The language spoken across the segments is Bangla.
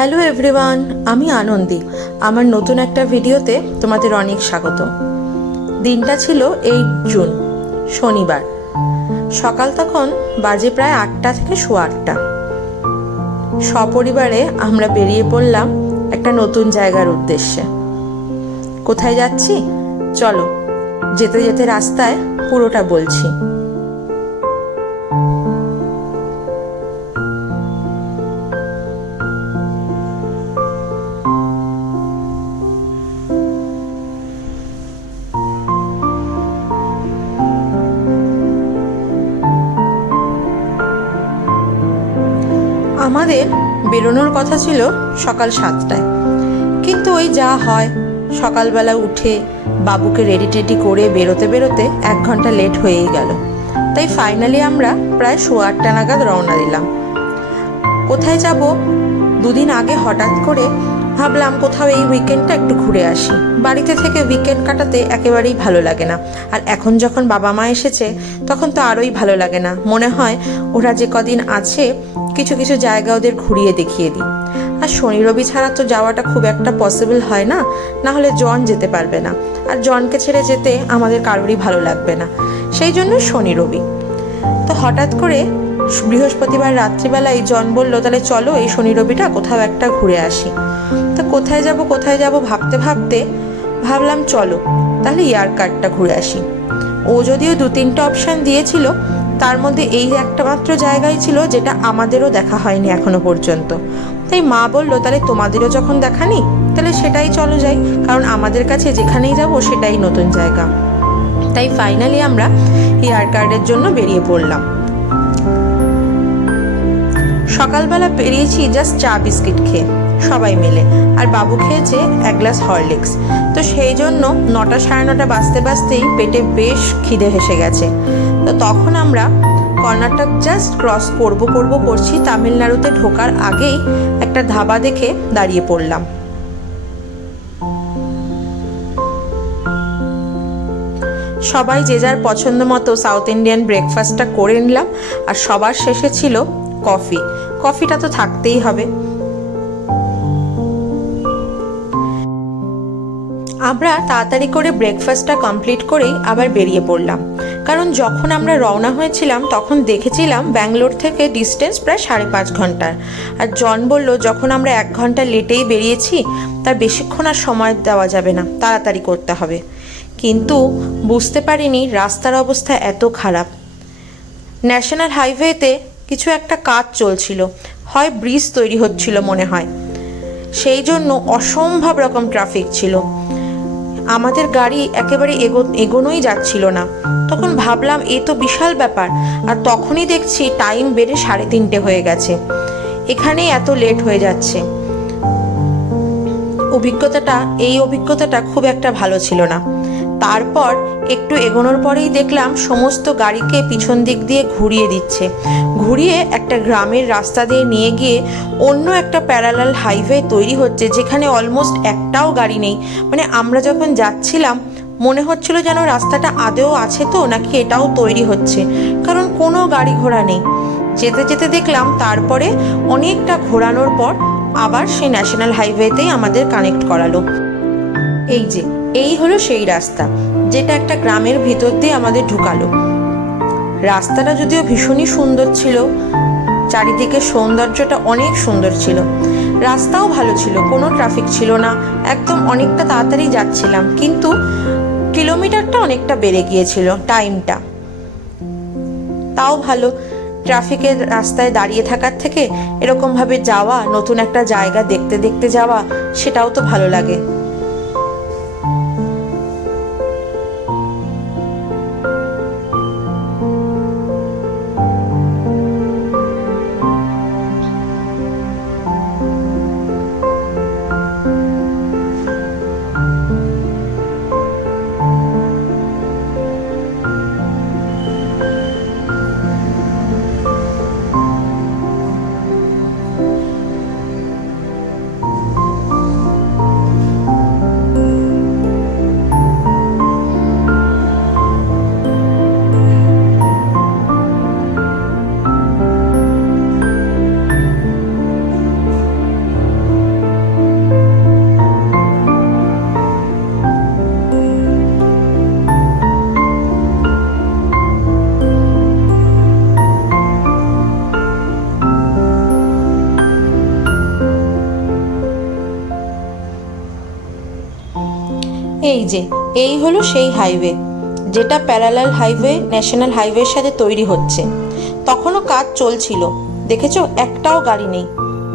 হ্যালো এভরিওয়ান, আমি আনন্দী। আমার নতুন একটা ভিডিওতে তোমাদের অনেক স্বাগত। দিনটা ছিল 8 জুন, শনিবার। সকাল তখন বাজে প্রায় 8টা থেকে 8:15। সপরিবারে আমরা বেরিয়ে পড়লাম একটা নতুন জায়গার উদ্দেশ্যে। কোথায় যাচ্ছি চলো, যেতে যেতে রাস্তায় পুরোটা বলছি। আমাদের বেরোনোর কথা ছিল সকাল 7টায়, কিন্তু ওই যা হয়, সকালবেলা উঠে বাবুকে রেডি টেডি করে বেরোতে বেরোতে 1 ঘন্টা লেট হয়েই গেল। তাই ফাইনালি আমরা প্রায় 8:15 নাগাদ রওনা দিলাম। কোথায় যাব? দুদিন আগে হঠাৎ করে ভাবলাম কোথাও এই উইকেন্ডটা একটু ঘুরে আসি। বাড়িতে থেকে উইকেন্ড কাটাতে একেবারেই ভালো লাগে না, আর এখন যখন বাবা মা এসেছে তখন তো আরোই ভালো লাগে না। মনে হয় ওরা যে কদিন আছে কিছু কিছু জায়গা ওদের ঘুরিয়ে দেখিয়ে দিই। আর শনি রবি ছাড়া তো যাওয়াটা খুব একটা পসিবল হয় না, না হলে জন যেতে পারবে না, আর জনকে ছেড়ে যেতে আমাদের কারোরই ভালো লাগবে না। সেই জন্য শনি রবি। তো হঠাৎ করে বৃহস্পতিবার রাত্রিবেলায় জন বলল, তাহলে চলো এই শনি রবিটা কোথাও একটা ঘুরে আসি। তো কোথায় যাব ভাবতে ভাবতে ভাবলাম চলো তাহলে ইয়ারকার্ডটা ঘুরে আসি। ও যদিও 2-3টা অপশান দিয়েছিল, তার মধ্যে এই একটা মাত্র জায়গায় ছিল যেটা আমাদেরও দেখা হয়নি এখনো পর্যন্ত। তাই মা বলল, তাহলে তোমাদেরও যখন দেখা নেই তাহলে সেটাই চলো যাই, কারণ আমাদের কাছে যেখানেই যাব সেটাই নতুন জায়গা। তাই ফাইনালি আমরা ইয়ারকার্ডের জন্য বেরিয়ে পড়লাম। সকালবেলা বেরিয়েছি জাস্ট চা বিস্কিট খেয়ে সবাই মিলে, আর বাবু খেয়েছে 1 গ্লাস হরলিক্স। তো সেই জন্য 9টা সাড়ে 9টা বাজতে বাজতেই পেটে বেশ খিদে হেসে গেছে। তো তখন আমরা কর্ণাটক জাস্ট ক্রস করছি, তামিলনাড়ুতে ঢোকার আগেই একটা ধাবা দেখে দাঁড়িয়ে পড়লাম। সবাই যে যার পছন্দ মতো সাউথ ইন্ডিয়ান ব্রেকফাস্টটা করে নিলাম, আর সবার শেষে ছিল কফিটা তো থাকতেই হবে। আমরা তাড়াতাড়ি করে ব্রেকফাস্টটা কমপ্লিট করেই আবার বেরিয়ে পড়লাম, কারণ যখন আমরা রওনা হয়েছিলাম তখন দেখেছিলাম ব্যাঙ্গালোর থেকে ডিস্টেন্স প্রায় 5.5 ঘন্টার। আর জন বলল, যখন আমরা 1 ঘন্টা লেটেই বেরিয়েছি তার বেশিক্ষণ আর সময় দেওয়া যাবে না, তাড়াতাড়ি করতে হবে। কিন্তু বুঝতে পারিনি রাস্তার অবস্থা এত খারাপ। ন্যাশনাল হাইওয়েতে কিছু একটা কাজ চলছিল, হয় ব্রিজ তৈরি হচ্ছিল মনে হয়, সেই জন্য অসম্ভব রকম ট্রাফিক ছিল। আমাদের গাড়ি একেবারে এগোনোই যাচ্ছিল না। তখন ভাবলাম এ তো বিশাল ব্যাপার, আর তখনই দেখছি টাইম বেড়ে 3:30 হয়ে গেছে, এখানেই এত লেট হয়ে যাচ্ছে। এই অভিজ্ঞতাটা খুব একটা ভালো ছিল না। তারপর একটু এগোনোর পরেই দেখলাম সমস্ত গাড়িকে পিছন দিক দিয়ে ঘুরিয়ে একটা গ্রামের রাস্তা দিয়ে নিয়ে গিয়ে অন্য একটা প্যারালাল হাইওয়ে তৈরি হচ্ছে, যেখানে অলমোস্ট একটাও গাড়ি নেই। মানে আমরা যখন যাচ্ছিলাম মনে হচ্ছিল যেন রাস্তাটা আদেও আছে তো নাকি এটাও তৈরি হচ্ছে, কারণ কোনো গাড়ি ঘোড়া নেই। যেতে যেতে দেখলাম তারপরে অনেকটা ঘোরানোর পর আবার সেই ন্যাশনাল হাইওয়েতেই আমাদের কানেক্ট করালো। এই হলো সেই রাস্তা যেটা একটা গ্রামের ভিতর দিয়ে আমাদের ঢুকালো। রাস্তাটা যদিও ভীষণই সুন্দর ছিল, চারিদিকে সৌন্দর্যটা অনেক সুন্দর ছিল, রাস্তাও ভালো ছিল, কোনো ট্রাফিক ছিল না, একদম অনেকটা তাড়াতাড়ি যাচ্ছিলাম। কিন্তু কিলোমিটারটা অনেকটা বেড়ে গিয়েছিল টাইমটা। তাও ভালো, ট্রাফিকের রাস্তায় দাঁড়িয়ে থাকার থেকে এরকমভাবে যাওয়া, নতুন একটা জায়গা দেখতে দেখতে যাওয়া, সেটাও তো ভালো লাগে। এই যে এই হলো সেই হাইওয়ে, যেটা প্যারালাল হাইওয়ে ন্যাশনাল হাইওয়ের সাথে তৈরি হচ্ছে। তখনও কাজ চলছিল, দেখেছো একটাও গাড়ি নেই।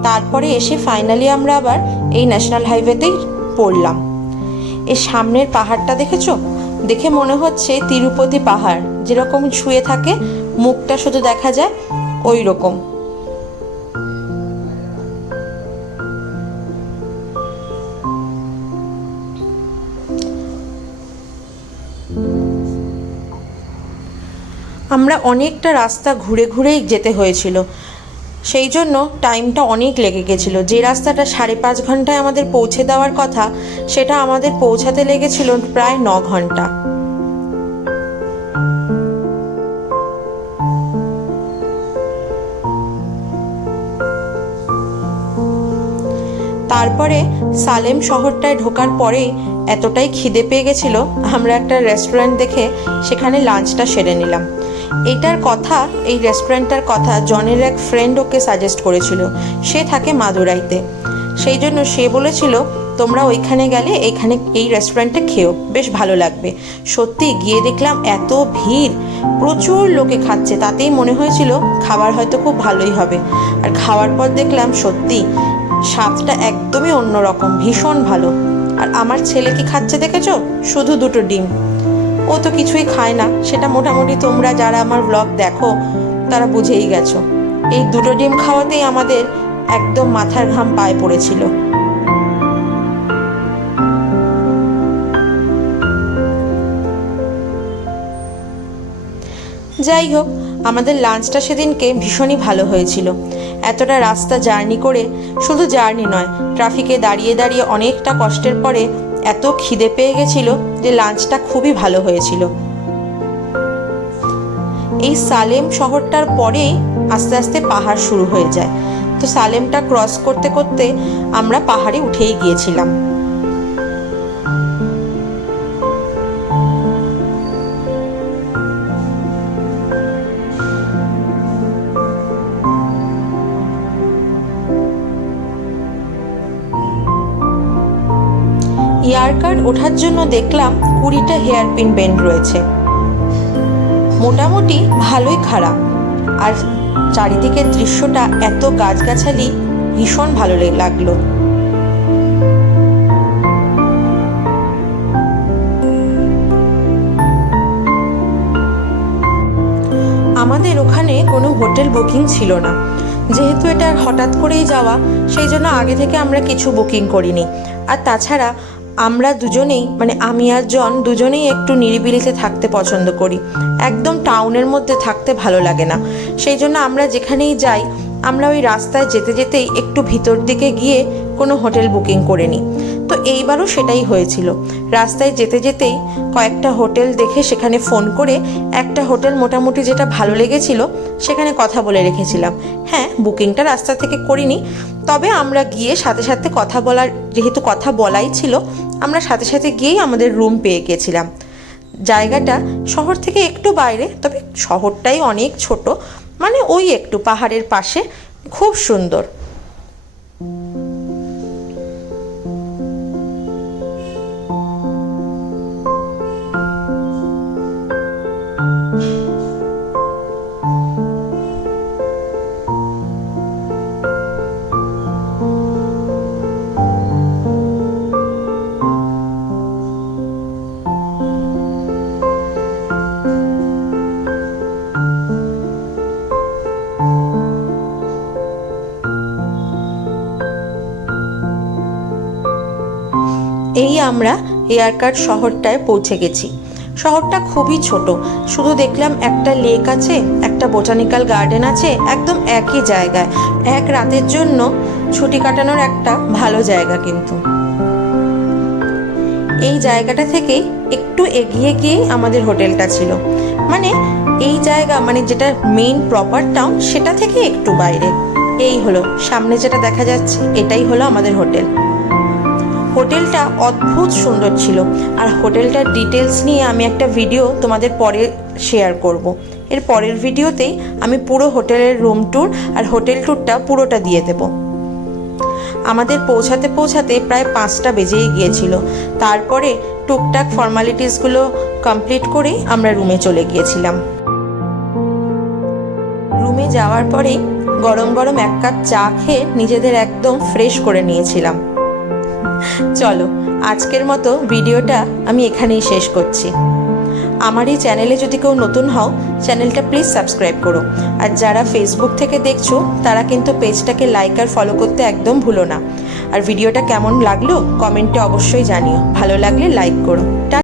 তারপরে এসে ফাইনালি আমরা আবার এই ন্যাশনাল হাইওয়েতেই পড়লাম। এই সামনের পাহাড়টা দেখেছো? দেখে মনে হচ্ছে তিরুপতি পাহাড়, যেরকম শুয়ে থাকে মুখটা শুধু দেখা যায় ওই রকম। আমরা অনেকটা রাস্তা ঘুরে ঘুরেই যেতে হয়েছিল, সেই জন্য টাইমটা অনেক লেগে গেছিলো। যে রাস্তাটা 5.5 ঘন্টায় আমাদের পৌঁছে দেওয়ার কথা, সেটা আমাদের পৌঁছাতে লেগেছিল প্রায় 9 ঘন্টা। তারপরে সালেম শহরটায় ঢোকার পরেই এতটাই খিদে পেয়ে গেছিলো, আমরা একটা রেস্টুরেন্ট দেখে সেখানে লাঞ্চটা সেরে নিলাম। এইটার কথা, এই রেস্টুরেন্টটার কথা জনের এক ফ্রেন্ড ওকে সাজেস্ট করেছিল। সে থাকে মাদুরাইতে, সেই জন্য সে বলেছিল তোমরা ওইখানে গেলে এইখানে এই রেস্টুরেন্টে খেও, বেশ ভালো লাগবে। সত্যি গিয়ে দেখলাম এত ভিড়, প্রচুর লোকে খাচ্ছে, তাতেই মনে হয়েছিল খাবার হয়তো খুব ভালোই হবে। আর খাওয়ার পর দেখলাম সত্যি স্বাদটা একদমই অন্যরকম, ভীষণ ভালো। আর আমার ছেলে কি খাচ্ছে দেখেছো? শুধু 2টো ডিম। ও তো কিছুই খায় না, সেটা মোটামুটি তোমরা যারা আমার ব্লগ দেখো তারা বুঝেই গেছো। এই 2টো ডিম খাওয়াতেই আমাদের একদম মাথার ঘাম পায়ে পড়েছিল। যাই হোক, আমাদের লাঞ্চটা সেদিনকে ভীষণই ভালো হয়েছিল। এতটা রাস্তা জার্নি করে, শুধু জার্নি নয়, ট্রাফিকে দাঁড়িয়ে দাঁড়িয়ে অনেকটা কষ্টের পরে এত খিদে পেয়ে গেছিল যে লাঞ্চটা খুবই ভালো হয়েছিল। এই সালেম শহরটার পরেই আস্তে আস্তে পাহাড় শুরু হয়ে যায়। তো সালেমটা ক্রস করতে করতে আমরা পাহাড়ে উঠেই গিয়েছিলাম। ইয়ারকার্ড ওঠার জন্য দেখলাম 20টা হেয়ারপিন বেন্ড রয়েছে, মোটামুটি ভালোই খারাপ। আর চারিদিকের দৃশ্যটা এত গাছগাছালি, ভীষণ ভালো লাগলো। আমাদের ওখানে কোনো হোটেল বুকিং ছিল না, যেহেতু এটা হঠাৎ করেই যাওয়া, সেই জন্য আগে থেকে আমরা কিছু বুকিং করিনি। আর তাছাড়া আমরা দুজনেই, মানে আমি আর জন দুজনেই একটু নিরিবিলিতে থাকতে পছন্দ করি, একদম টাউনের মধ্যে থাকতে ভালো লাগে না। সেই জন্য আমরা যেখানেই যাই, আমরা ওই রাস্তায় যেতে যেতেই একটু ভিতর দিকে গিয়ে কোনো হোটেল বুকিং করে নিই। তো এইবারও সেটাই হয়েছিল। রাস্তায় যেতে যেতেই কয়েকটা হোটেল দেখে সেখানে ফোন করে একটা হোটেল মোটামুটি যেটা ভালো লেগেছিল সেখানে কথা বলে রেখেছিলাম। হ্যাঁ, বুকিংটা রাস্তা থেকে করিনি, তবে আমরা গিয়ে সাথে সাথে কথা বলার, যেহেতু কথা বলাই ছিল, আমরা সাথে সাথে গিয়েই আমাদের রুম পেয়ে গেছিলাম। জায়গাটা শহর থেকে একটু বাইরে, তবে শহরটাই অনেক ছোট, মানে ওই একটু পাহাড়ের পাশে, খুব সুন্দর। এই আমরা এয়ারকার্ড শহরটায় পৌঁছে গেছি। শহরটা খুবই ছোট, শুধু দেখলাম একটা লেক আছে, একটা বোটানিক্যাল গার্ডেন আছে, একদম একই জায়গায়। এক রাতের জন্য ছুটি কাটানোর একটা ভালো জায়গা। কিন্তু এই জায়গাটা থেকে একটু এগিয়ে গিয়েই আমাদের হোটেলটা ছিল, মানে এই জায়গা, মানে যেটা মেইন প্রপার টাউন, সেটা থেকে একটু বাইরে। এই হলো সামনে যেটা দেখা যাচ্ছে, এটাই হলো আমাদের হোটেল। হোটেলটা অদ্ভুত সুন্দর ছিল, আর হোটেলটার ডিটেলস নিয়ে আমি একটা ভিডিও তোমাদের পরে শেয়ার করব। এর পরের ভিডিওতেই আমি পুরো হোটেলের রুম ট্যুর আর হোটেল ট্যুরটা পুরোটা দিয়ে দেব। আমাদের পৌঁছাতে পৌঁছাতে প্রায় 5টা বেজেই গিয়েছিল। তারপরে টুকটাক ফর্মালিটিসগুলো কমপ্লিট করেই আমরা রুমে চলে গিয়েছিলাম। রুমে যাওয়ার পরেই গরম গরম 1 কাপ চা খেয়ে নিজেদের একদম ফ্রেশ করে নিয়েছিলাম। চলো, আজকের মতো ভিডিওটা আমি এখানেই শেষ করছি। আমার এই চ্যানেলে যদি কেউ নতুন হও, চ্যানেলটা প্লিজ সাবস্ক্রাইব করো। আর যারা ফেসবুক থেকে দেখছো তারা কিন্তু পেজটাকে লাইক আর ফলো করতে একদম ভুলো না। আর ভিডিওটা কেমন লাগলো কমেন্টে অবশ্যই জানিও। ভালো লাগলে লাইক করো।